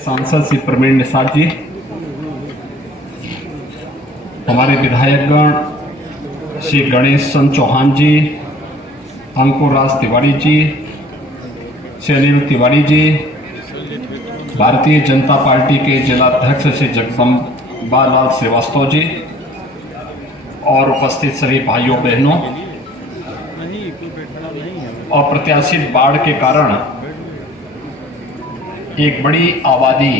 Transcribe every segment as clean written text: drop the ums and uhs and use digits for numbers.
सांसद श्री प्रवीण निषाद जी, हमारे विधायकगण श्री गणेश चंद्र चौहान जी, अंकुर राज तिवारी जी, श्री अनिल तिवारी जी, भारतीय जनता पार्टी के जिलाध्यक्ष श्री जगदम्बा लाल श्रीवास्तव जी और उपस्थित सभी भाइयों बहनों, अप्रत्याशित बाढ़ के कारण एक बड़ी आबादी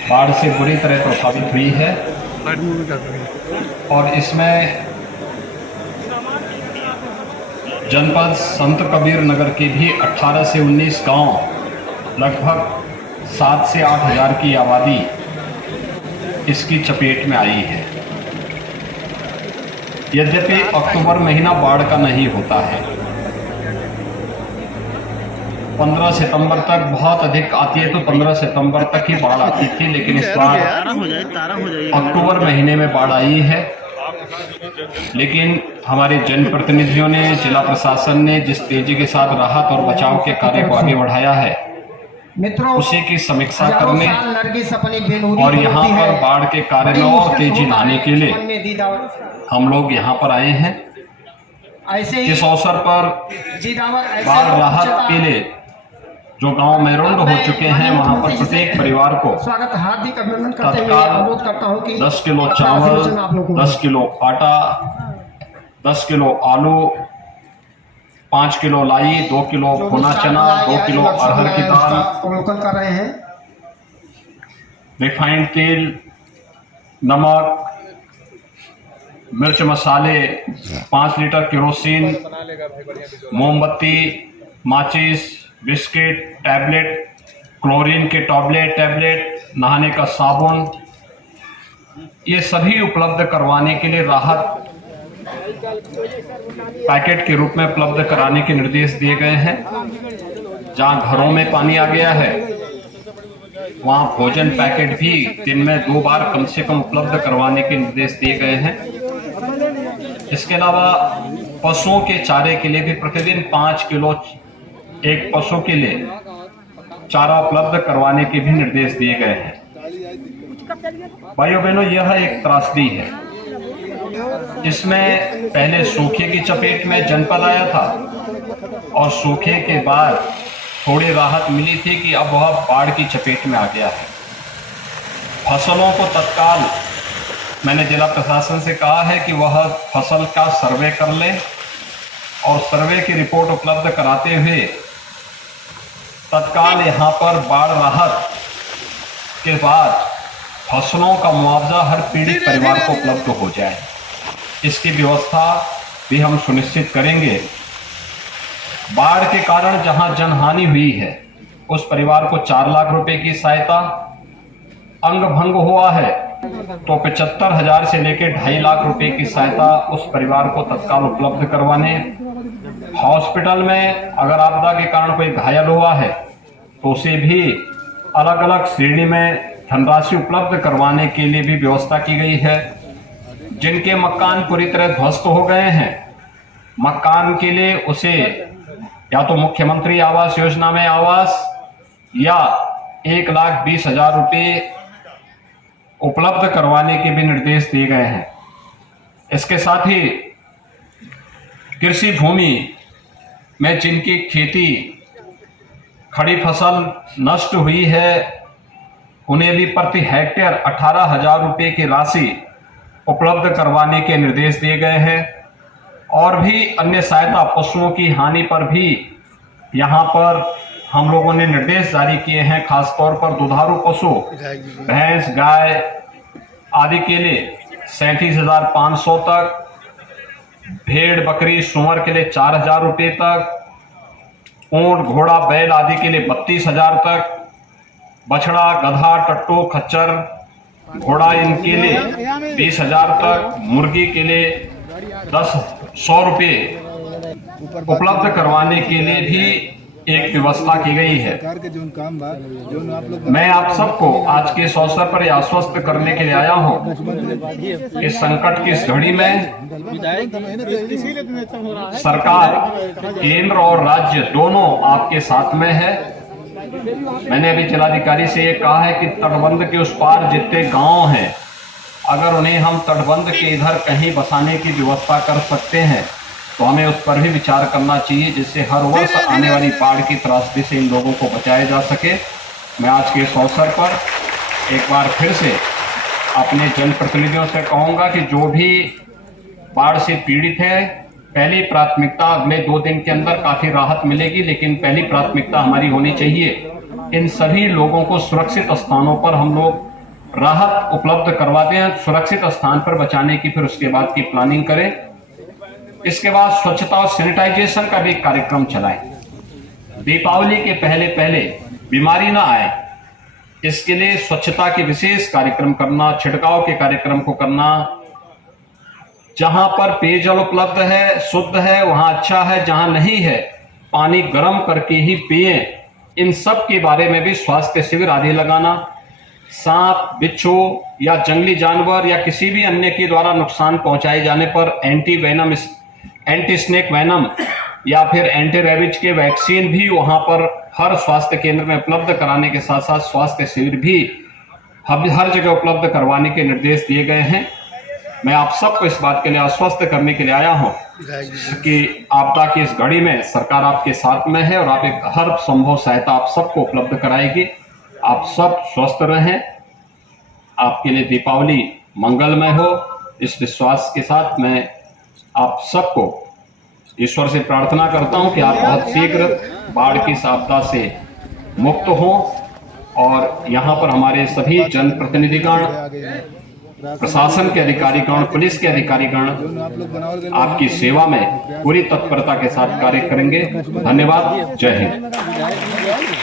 बाढ़ से बुरी तरह प्रभावित हुई है और इसमें जनपद संत कबीर नगर के भी 18 से 19 गांव लगभग 7 से 8 हज़ार की आबादी इसकी चपेट में आई है। यद्यपि अक्टूबर महीना बाढ़ का नहीं होता है, 15 सितंबर तक बहुत अधिक आती है, तो 15 सितंबर तक ही बाढ़ आती थी, लेकिन इस बार अक्टूबर महीने में बाढ़ आई है। लेकिन हमारे जनप्रतिनिधियों ने, जिला प्रशासन ने जिस तेजी के साथ राहत और बचाव के कार्य को आगे बढ़ाया है, उसी की समीक्षा करने और यहाँ पर बाढ़ के कार्य में और तेजी लाने के लिए हम लोग यहाँ पर आए हैं। इस अवसर पर बाढ़ राहत के लिए जो गांव में रुंड हो चुके हैं, वहां पर प्रत्येक परिवार को हार्दिक अभिनंदन करते हुए अनुरोध करता हूं कि 10 किलो चावल, 10 किलो आटा, 10 किलो आलू, 5 किलो लाई, 2 किलो भुना चना, 2 किलो अरहर की दाल, अवलोकन कर रहे हैं, रिफाइंड तेल, नमक, मिर्च मसाले, 5 लीटर केरोसिन, मोमबत्ती, माचिस, बिस्किट, टैबलेट, क्लोरीन के टैबलेट, नहाने का साबुन, ये सभी उपलब्ध करवाने के लिए राहत पैकेट के रूप में उपलब्ध कराने के निर्देश दिए गए हैं। जहां घरों में पानी आ गया है, वहां भोजन पैकेट भी दिन में 2 बार कम से कम उपलब्ध करवाने के निर्देश दिए गए हैं। इसके अलावा पशुओं के चारे के लिए भी प्रतिदिन 5 किलो एक पशु के लिए चारा उपलब्ध करवाने के भी निर्देश दिए गए हैं। भाइयों बहनों, यह एक त्रासदी है। इसमें पहले सूखे की चपेट में जनपद आया था और सूखे के बाद थोड़ी राहत मिली थी कि अब वह बाढ़ की चपेट में आ गया है। फसलों को तत्काल मैंने जिला प्रशासन से कहा है कि वह फसल का सर्वे कर ले और सर्वे की रिपोर्ट उपलब्ध कराते हुए तत्काल यहाँ पर बाढ़ राहत के बाद फसलों का मुआवजा हर पीड़ित परिवार को उपलब्ध हो जाए, इसकी व्यवस्था भी हम सुनिश्चित करेंगे। बाढ़ के कारण जहां जनहानि हुई है, उस परिवार को 4 लाख रुपए की सहायता, अंग भंग हुआ है तो 75,000 से लेकर 2.5 लाख रुपए की सहायता उस परिवार को तत्काल उपलब्ध करवाने, हॉस्पिटल में अगर आपदा के कारण कोई घायल हुआ है तो उसे भी अलग अलग श्रेणी में धनराशि उपलब्ध करवाने के लिए भी व्यवस्था की गई है। जिनके मकान पूरी तरह ध्वस्त हो गए हैं, मकान के लिए उसे या तो मुख्यमंत्री आवास योजना में आवास या 1,20,000 रुपये उपलब्ध करवाने के भी निर्देश दिए गए हैं। इसके साथ ही कृषि भूमि में जिनकी खेती खड़ी फसल नष्ट हुई है, उन्हें भी प्रति हेक्टेयर 18,000 रुपये की राशि उपलब्ध करवाने के निर्देश दिए गए हैं। और भी अन्य सहायता, पशुओं की हानि पर भी यहाँ पर हम लोगों ने निर्देश जारी किए हैं। खासतौर पर दुधारू पशु, भैंस, गाय आदि के लिए 37,500 तक, भेड़, बकरी, सूअर के लिए 4,000 रुपये तक, ऊंट, घोड़ा, बैल आदि के लिए 32,000 तक, बछड़ा, गधा, टट्टू, खच्चर, घोड़ा इनके लिए 20,000 तक, मुर्गी के लिए 100 रुपये उपलब्ध करवाने के लिए भी एक व्यवस्था की गई है। मैं आप सबको आज के इस अवसर पर यह आश्वस्त करने के लिए आया हूं कि संकट की इस घड़ी में सरकार, केंद्र और राज्य दोनों आपके साथ में है। मैंने अभी जिलाधिकारी से ये कहा है कि तटबंध के उस पार जितने गांव हैं, अगर उन्हें हम तटबंध के इधर कहीं बसाने की व्यवस्था कर सकते हैं तो हमें उस पर भी विचार करना चाहिए, जिससे हर वर्ष आने वाली बाढ़ की त्रासदी से इन लोगों को बचाया जा सके। मैं आज के इस अवसर पर एक बार फिर से अपने जनप्रतिनिधियों से कहूँगा कि जो भी बाढ़ से पीड़ित है, पहली प्राथमिकता अगले 2 दिन के अंदर काफी राहत मिलेगी, लेकिन पहली प्राथमिकता हमारी होनी चाहिए इन सभी लोगों को सुरक्षित स्थानों पर हम लोग राहत उपलब्ध करवा दें, सुरक्षित स्थान पर बचाने की फिर उसके बाद की प्लानिंग करें। इसके बाद स्वच्छता और सैनिटाइजेशन का भी कार्यक्रम चलाएं। दीपावली के पहले बीमारी ना आए, इसके लिए स्वच्छता के विशेष कार्यक्रम करना, छिड़काव के कार्यक्रम को करना, जहां पर पेयजल उपलब्ध है, शुद्ध है, वहां अच्छा है, जहां नहीं है पानी गर्म करके ही पिए। इन सब के बारे में भी स्वास्थ्य शिविर आदि लगाना। सांप, बिच्छू या जंगली जानवर या किसी भी अन्य के द्वारा नुकसान पहुंचाए जाने पर एंटी स्नेक वैनम या फिर एंटी रेबीज के वैक्सीन भी वहां पर हर स्वास्थ्य केंद्र में उपलब्ध कराने के साथ साथ स्वास्थ्य शिविर भी हर जगह उपलब्ध करवाने के निर्देश दिए गए हैं। मैं आप सबको इस बात के लिए आश्वस्त करने के लिए आया हूं कि आपदा की इस घड़ी में सरकार आपके साथ में है और आप एक हर संभव सहायता आप सबको उपलब्ध कराएगी। आप सब स्वस्थ रहें, आपके लिए दीपावली मंगलमय हो, इस विश्वास के साथ मैं आप सबको ईश्वर से प्रार्थना करता हूं कि आप बहुत शीघ्र बाढ़ की इस आपदा से मुक्त हों और यहाँ पर हमारे सभी जनप्रतिनिधिगण, प्रशासन के अधिकारीगण, पुलिस के अधिकारीगण आपकी सेवा में पूरी तत्परता के साथ कार्य करेंगे। धन्यवाद। जय हिंद।